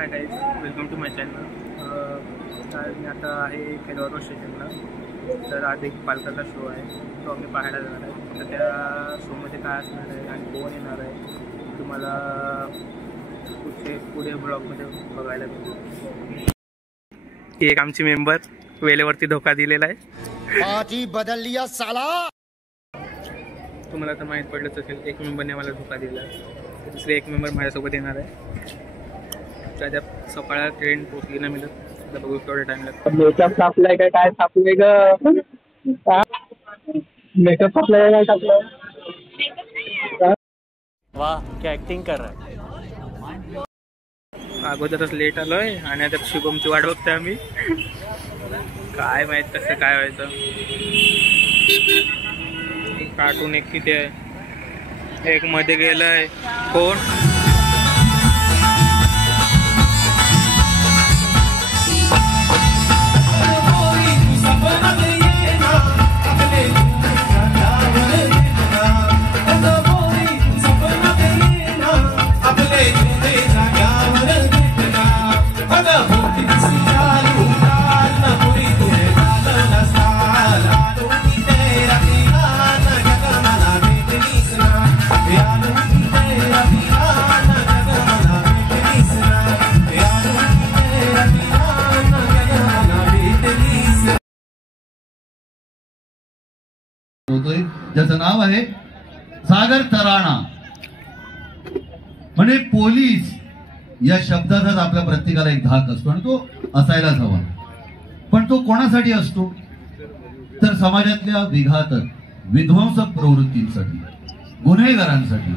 High guys, welcome to my channel. आज मी आता आहे केदारनाथ स्टेशनला. तर आज एक पालकाचा शो आहे, तो आम्ही पाहायला जाणार आहे. तर त्या शोमध्ये काय असणार आहे आणि कोण येणार आहे तुम्हाला पुढे ब्लॉगमध्ये बघायला मिळेल. एक आमची मेंबर वेळेवरती धोका दिलेला आहे. पार्टी बदल लिया साला. तुम्हाला तर माहीत पडलंच असेल, एक मेंबरने मला धोका दिला. दुसरे एक मेंबर माझ्यासोबत येणार आहे. त्याच्या सकाळ ट्रेन पोचली ना मिळत. आता बघू केवढा टाइम लागतो. मेकअप सापलाय काय सापले ग? मेकअप सापलाय काय सापलं? वाह, क्या ऍक्टिंग कर रहा है. अगोदरच लेट आलोय आणि आता शुभमची वाट बघतोय आम्ही. काय माहित कसं काय व्हायचं. कार्टून एक किती आहे, एक मध्ये गेलंय. कोण? ज्याचं नाव आहे सागर तराणा. म्हणजे पोलीस या शब्दाचाच आपल्या प्रत्येकाला एक धाक असतो आणि तो असायलाच हवा. पण तो कोणासाठी असतो? तर समाजातल्या विघातक विध्वंसक प्रवृत्तींसाठी, गुन्हेगारांसाठी,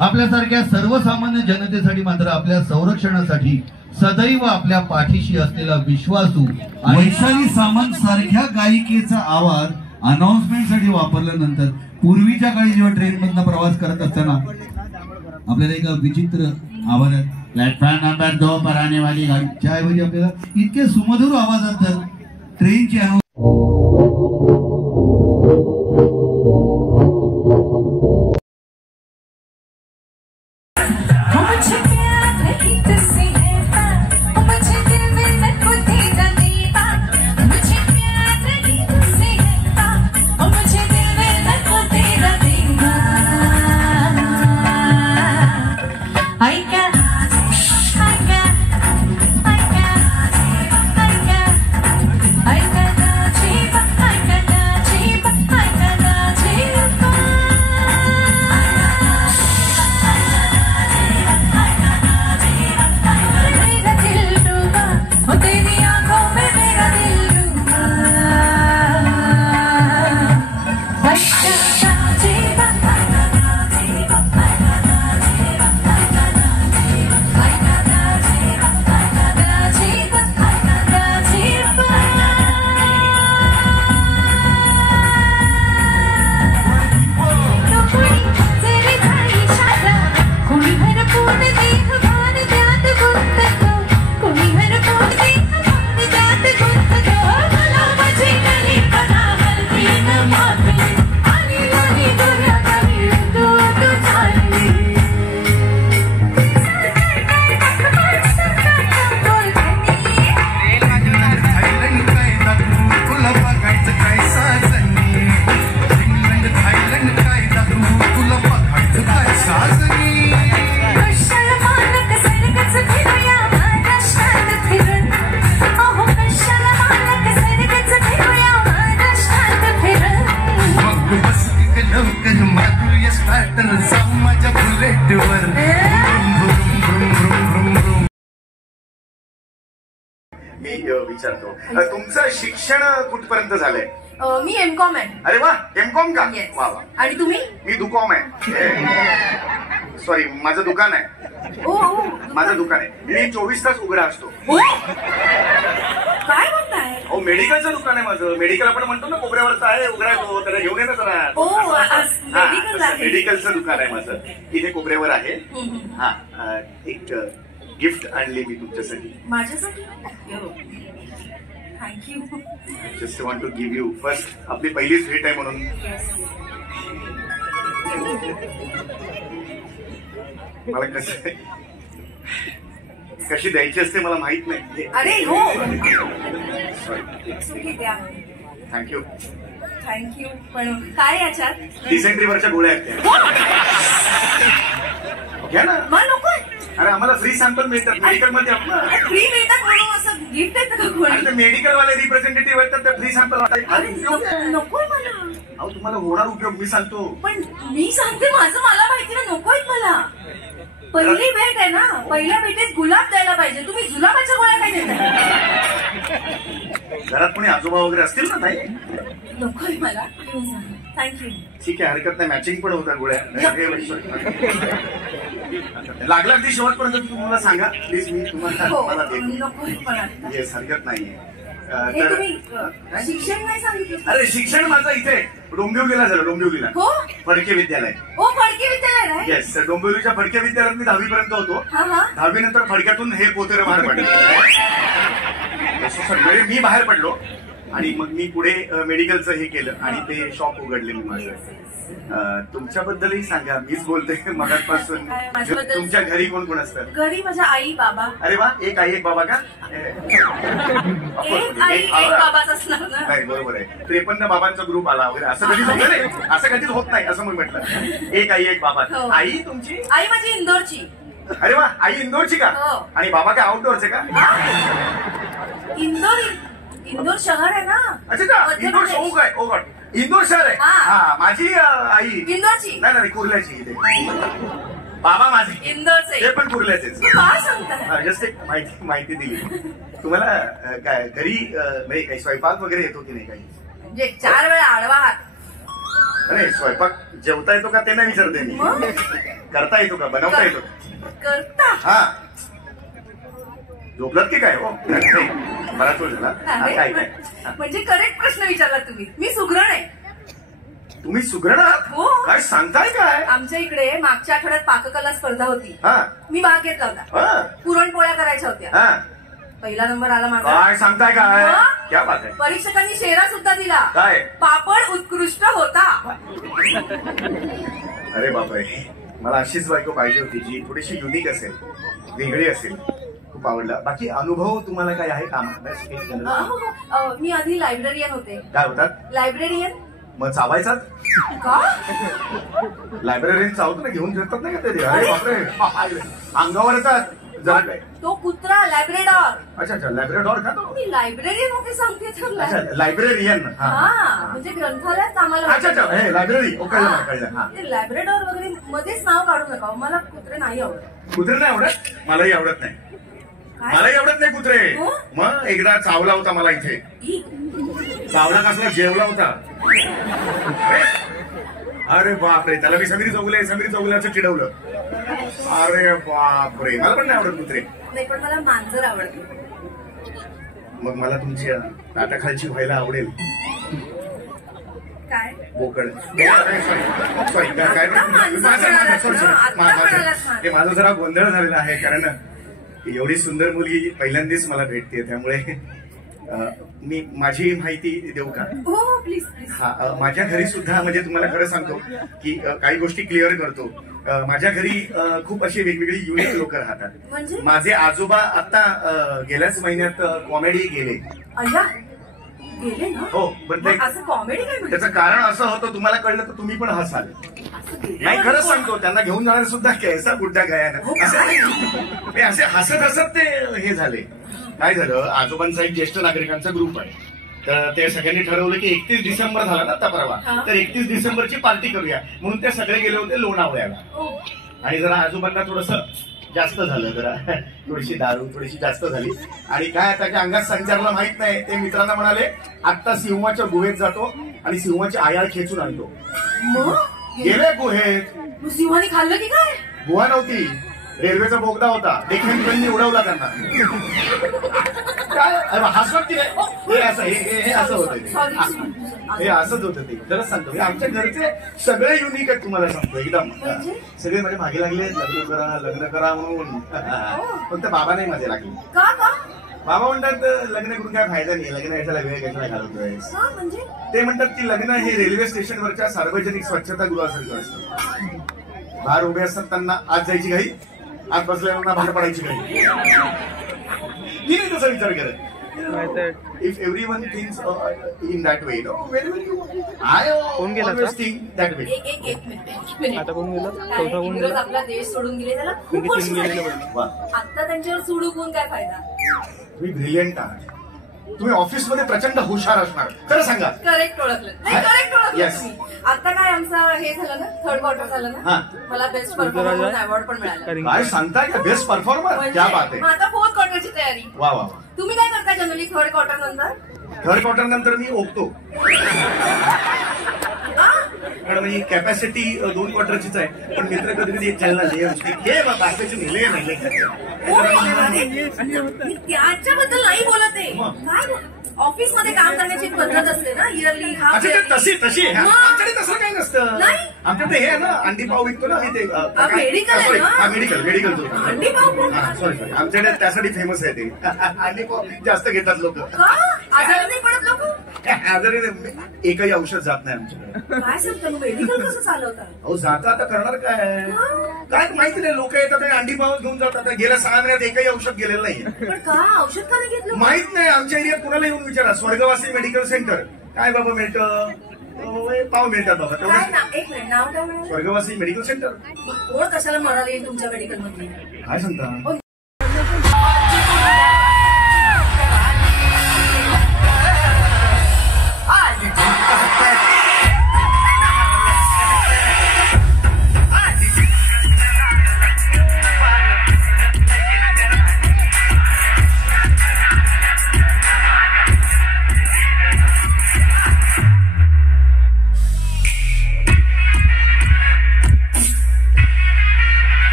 आपल्यासारख्या सर्वसामान्य जनतेसाठी, मात्र आपल्या संरक्षणासाठी सदैव आपल्या पाठीशी असलेला विश्वासू वैशाली सामंत सारख्या गायिकेचा आवाज अनाउन्समेंट साठी वापरल्यानंतर पूर्वीच्या काळी जेव्हा ट्रेन मधनं प्रवास करत असताना आपल्याला एका विचित्र आवाजात प्लॅटफॉर्म नंबर 2 पर आने वाली गाडीच्या ऐवजी आपल्याला इतके सुमधुर आवाजात तर ट्रेनची विचारतो, तुमचं शिक्षण कुठपर्यंत झालंय? मी एमकॉम आहे. अरे वा, एमकॉम का? वा वा. आणि तुम्ही? मी दुकॉम आहे. सॉरी, माझं दुकान आहे. माझं दुकान आहे. मी 24 तास उघडा असतो. काय म्हणताय? हो, मेडिकलचं दुकान आहे माझं. मेडिकल आपण म्हणतो ना, कोपऱ्यावरचं आहे, उघडायचो, त्याला घेऊन येणं जरा. मेडिकलचं दुकान आहे माझं. इथे कोपऱ्यावर आहे. हा, एक गिफ्ट आणली मी तुमच्यासाठी. माझ्यासाठी? Thank you. Just want to give you first. आपली पहिलीच भेट आहे म्हणून. मला कसं कशी द्यायची असते मला माहित नाही. अरे हो, थँक्यू. थँक्यू. पण काय याच्यात? डिसेंट्रीवरच्या गोळ्या आहेत घ्या ना. मला नको. अरे आम्हाला फ्री सॅम्पल मिळतात मेडिकल मध्ये. आपलं फ्री मिळतात म्हणून असं गिफ्ट येतं का कोणी? मेडिकल वाले रिप्रेझेंटेटिव्ह आहेत तर फ्री सॅम्पल नकोय मला. अहो तुम्हाला होणार उपयोग मी सांगतो. पण मी सांगते माझं मला माहिती ना. नकोय मला. पहिली भेट आहे ना, पहिल्या भेटीत गुलाब द्यायला पाहिजे. तुम्ही जुलाबाच्या गोळ्या काय देताय? घरात कोणी आजोबा वगैरे असतील ना ताई? नकोय मला. थँक्यू. ठीक आहे, हरकत नाही. मॅचिंग पण होता गोळ्या. लागला ती शेवटपर्यंत तुम्हाला सांगा प्लीज. मी तुम्हाला नकोय मला. येस, हरकत नाहीये. शिक्षण नाही सांगितलं? अरे शिक्षण माझं इथे डोंबिवलीला झालं. डोंबिवलीला हो, फडके विद्यालय. हो फडके विद्यालय. येस, डोंबिवलीच्या फडके विद्यालयात मी 10वी पर्यंत होतो. 10वी नंतर फडक्यातून हे पोतेरे बाहेर पडले. म्हणजे मी बाहेर पडलो आणि मग मी पुढे मेडिकलचं हे केलं आणि ते शॉप उघडले मी माझं. तुमच्याबद्दलही सांगा. मीच बोलते मगापासून. तुमच्या घरी कोण कोण असतं? घरी माझ्या आई बाबा. अरे वा, एक आई एक बाबा का? एक आई एक बाबाच असणार ना. नाही, बरोबर आहे. 53 बाबांचा ग्रुप आला वगैरे असं कधीच होत नाही. असं कधीच होत नाही असं मी म्हटलं. एक आई एक बाबा. आई तुमची? आई माझी इंदोरची. अरे वा, आई इंदोरची का? आणि बाबा काय आउटडोअरचे का? इंदोर शहर आहे ना. अच्छा, इंदोर शहर काय? ओ गॉड, इंदोर शहर आहे. हा, माझी आई इंदोरची. नाही कुर्ल्याची. इथे बाबा माझे इंदोरचे, ते पण कुर्ल्याचेच. काय सांगताय? जस्ट एक माहिती दिली तुम्हाला. काय घरी म्हणजे काही स्वयंपाक वगैरे येतो की नाही? काही म्हणजे 4 वेळा आडवा हात. नाही, स्वयंपाक जेवता येतो का ते नाही विचारते मी. करता येतो का? बनवता येतो? करता. हा, झोपलात की काय? हो, बराच वेळ झाला. काय काय म्हणजे करेक्ट प्रश्न विचारला तुम्ही. मी सुगरण आहे. तुम्ही सुगरण आहात? हो. काय सांगताय काय? आमच्या इकडे मागच्या आठवड्यात पाककला स्पर्धा होती. मी भाग घेतला होता. पुरणपोळ्या करायच्या होत्या. पहिला नंबर आला माझा. काय सांगताय काय? क्या बात आहे. परीक्षकांनी शेरा सुद्धा दिला. काय? पापड उत्कृष्ट होता. अरे बापरे, मला अशीच बायको पाहिजे होती जी थोडीशी युनिक असेल, वेगळी असेल. खूप आवडला. बाकी अनुभव तुम्हाला काय आहे कामात? मी आधी लायब्ररियन होते. काय होतात? लायब्ररियन. मग चावायचात का? लायब्ररियन चावतो ना, घेऊन फिरतात नाही का ते? अरे बापरे, अंगावर येतात. तो कुत्रा लॅब्रेडॉर. अच्छा, लॅब्रेडॉर का? तो मी लायब्ररियन होते सांगते. अच्छा, लायब्रेरियन. म्हणजे ग्रंथालयात कामाला. अच्छा, हे लायब्ररी. कळलं. लॅब्रेडॉर वगैरे मध्येच नाव काढू नका. मला कुत्रे नाही आवडत. कुत्रे नाही आवडत? मलाही आवडत नाही. मलाही आवडत नाही कुत्रे. मग एकदा चावला होता मला इथे. चावला कसला? जेवला होता. अरे बापरे, त्याला मी समीर चौगुल्याचं चिडवलं. अरे बापरे, मला पण नाही आवडत कुत्रे. नाही, पण मला मांजर आवडते. मग मला तुमच्या ताटाखालची व्हायला आवडेल. काय? बोकड. सॉरी, माझा जरा गोंधळ झालेला आहे कारण एवढी सुंदर मुलगी पहिल्यांदाच मला भेटते. त्यामुळे मी माझी माहिती देऊ का? हो प्लीज. हा, माझ्या घरी सुद्धा म्हणजे तुम्हाला खरं सांगतो की काही गोष्टी क्लिअर करतो. माझ्या घरी खूप अशी वेगवेगळी युनिक लोक राहतात. म्हणजे? माझे आजोबा आता गेल्याच महिन्यात कॉमेडी गेले. गेले ना? हो, पण ते असं कॉमेडी काय? त्याचं कारण असं होतं, तुम्हाला कळलं तर तुम्ही पण हसाल. नाही, खरंच सांगतो, त्यांना घेऊन जाणार सुद्धा कैसा गुड्डा गया. असे हसत ते हे झाले. काय झालं, आजोबांचा एक ज्येष्ठ नागरिकांचा ग्रुप आहे. तर ते सगळ्यांनी ठरवलं की 31 डिसेंबर झाला ना आता परवा, तर 31 डिसेंबरची पार्टी करूया म्हणून ते सगळे गेले होते लोणावळ्याला. आणि जरा आजोबांना थोडस जास्त झालं, जरा थोडीशी दारू थोडीशी जास्त झाली. आणि काय आता की अंगात संचारला माहित नाही, ते मित्रांना म्हणाले आता सिंहाच्या गुहेत जातो आणि सिंहाची आयाळ खेचून आणतो. गेले गुहेत. सिंहाने खाल्लं की काय? गुहा नव्हती, रेल्वेचा बोगदा होता. डेक्कन ट्रेननी उडवला त्यांना. काय हसवत की नाही? हे असं होतं ते, हे असंच होतं ते. खरंच सांगतो, आमच्या घरचे सगळे युनिक आहेत. तुम्हाला सांगतो एकदम सगळे माझे मागे लागले लग्न करा म्हणून. फक्त बाबा नाही माझे लागले. बाबा म्हणतात लग्न करून काय फायदा नाही, लग्न याच्याला वेळ कशाला घालवतोय. ते म्हणतात की लग्न हे रेल्वे स्टेशनवरच्या सार्वजनिक स्वच्छतागृहासारखं असतं. बाहेर उभे असतात त्यांना आज जायची घाई, आज बसल्यावर बाहेर पडायची नाही. मी नाही तसा विचार करत. If everyone thinks in that way, no, very I always think that way. एक मिनिट आपला देश सोडून गेले त्याला खूप वर्ष झाली. आता त्यांच्यावर सुडू कोण काय फायदा. तुम्ही ब्रिलियंट आहात. तुम्ही ऑफिस मध्ये प्रचंड हुशार असणार. खरं सांगा. करेक्ट ओळखलं. करेक्ट ओळखलं. Yes. आता काय आमचं हे झालं ना, थर्ड क्वार्टर झालं ना, मला बेस्ट परफॉर्मर अवॉर्ड पण मिळाला. काय सांगताय का? Best performer. क्या बात आहे. आता फोर्थ क्वार्टरची तयारी. वा वा. तुम्ही काय करता जनरली थर्ड क्वार्टर नंतर? थर्ड क्वार्टर नंतर मी ओकतो. कारण माझी कॅपॅसिटी 2 क्वार्टरचीच आहे. पण मित्र कधी कधी एक चालला बाकीचे नेले नाही. त्याच्याबद्दल नाही बोलत आहे. काय ऑफिस मध्ये काम करण्याची एक पद्धत असते ना, इयरली तशी आमच्याकडे तसं काही नसतं. आमच्याकडे हे ना अंडी पाव विकतो ना आम्ही. ते मेडिकल अंडी पाव. सॉरी आमच्याकडे त्यासाठी फेमस आहे ते. अंडी पाव जास्त घेतात लोक. आजारी नाही पडत लोक. आजारी एकही औषध जात नाही आमच्याकडे. काय सांगता मेडिकल कसं चालवतात? अहो जाता आता करणार काय माहिती नाही. लोक येतात आणि अंडी पाव घेऊन जातात. गेल्या 6 महिन्यात एकही औषध गेलेलं नाही. पण का औषध का नाही घेतलं माहित नाही. आमच्या एरियात कुणाला येऊन विचारा. स्वर्गवासी मेडिकल सेंटर. काय बाबा मिळतं? पाव मिळतात बाबा. एक मिनिट नाव काय मिळालं? स्वर्गवासी मेडिकल सेंटर. कोण कशाला म्हणाले येईल तुमच्या मेडिकल मध्ये? काय सांगता?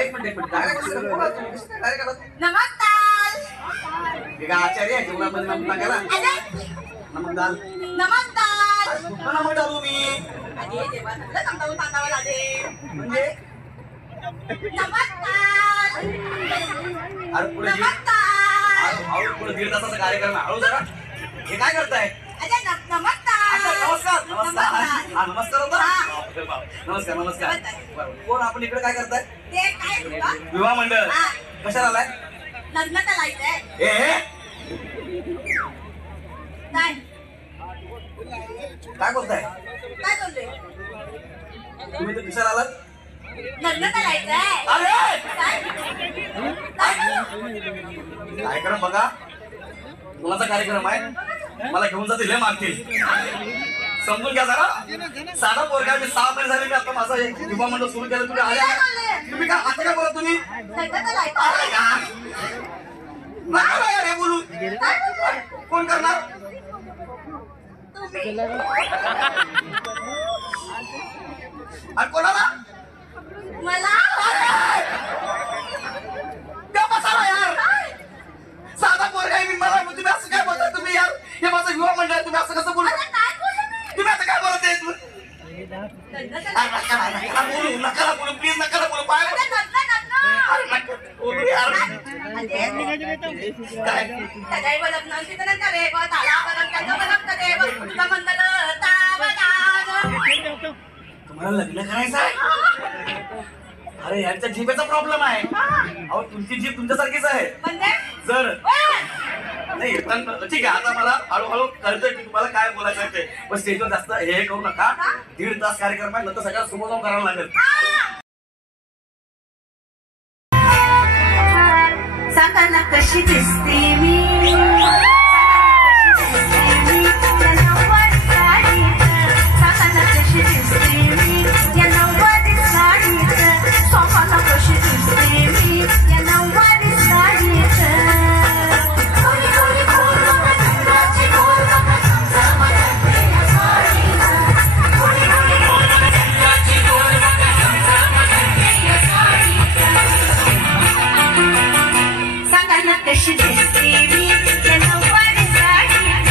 एक मिनिट नमस्कार. आचार्य आहे नमस्कार नमस्कार मी समजावून सांगावं लागेल म्हणजे नमस्कार. अरे पुढे पुढे 1.5 तासाचा कार्यक्रम आहे. हळू जरा. हे काय करताय? नमस्कार. नमस्कार नमस्कार नमस्कार होता. नमस्कार नमस्कार. कोण आपण इकडे काय करताय? विवाह मंडळ. कशाला आलाय? लग्न करायचंय. काय बोलताय? काय बोलले? तुम्ही तर कशाला आलात? लग्न करायचंय. काय करा बघा. मुलाचा कार्यक्रम आहे. मला घेऊन जातील हे मागतील. समजून घ्या जरा. साधा पोरगा. मी 6 महिने झाले. मी आता माझा विवाह मंडळ सुरू केलं. तुम्ही आल्या तुम्ही काय आता काय बोलत तुम्ही? हे बोलू कोण करणार? आणि कोणाला? मला बसावा यार. साधा पोरगा आहे मी. मला तुम्ही असं काय बोलता तुम्ही यार? हे माझं विवाह मंडळ आहे. तुम्ही असं कसं बोलू? तुम्ही आता काय बोलत आहे? नका बोलू प्लीज. नका बोलू. पाय लग्न लग्न करायचं आहे? अरे यांच्या जिभेचा प्रॉब्लेम आहे. अहो तुमची जीभ तुमच्यासारखीच आहे. जर नाही पण ठीक आहे, आता मला हळूहळू कळतंय की तुम्हाला काय बोलायचं आहे ते. पण स्टेजवर जास्त हे करू नका. 1.5 तास कार्यक्रम आहे, नंतर सगळ्यात समोर जाऊन करायला लागेल. सांगा ना कशी दिसते मी, कशी दिसते मी या नऊवारी साडीत,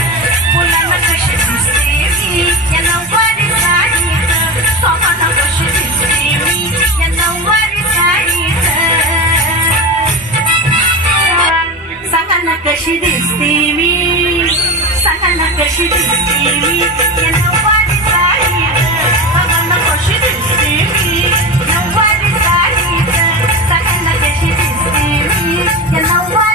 मुलांना कशी दिसते मी या नऊवारी साडीत, सोमाला कशी दिसते मी या नऊवारी साडीत. सांगा ना कशी दिसते मी, सांगा ना कशी दिसते मी या नऊवारी साडीत, सांगा ना कशी दिसते मी नऊवारी साडीत, सांगा ना कशी दिसते मी या नऊवारी.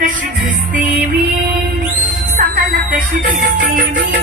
कशी दिसते मी, सांगा ना कशी दिसते मी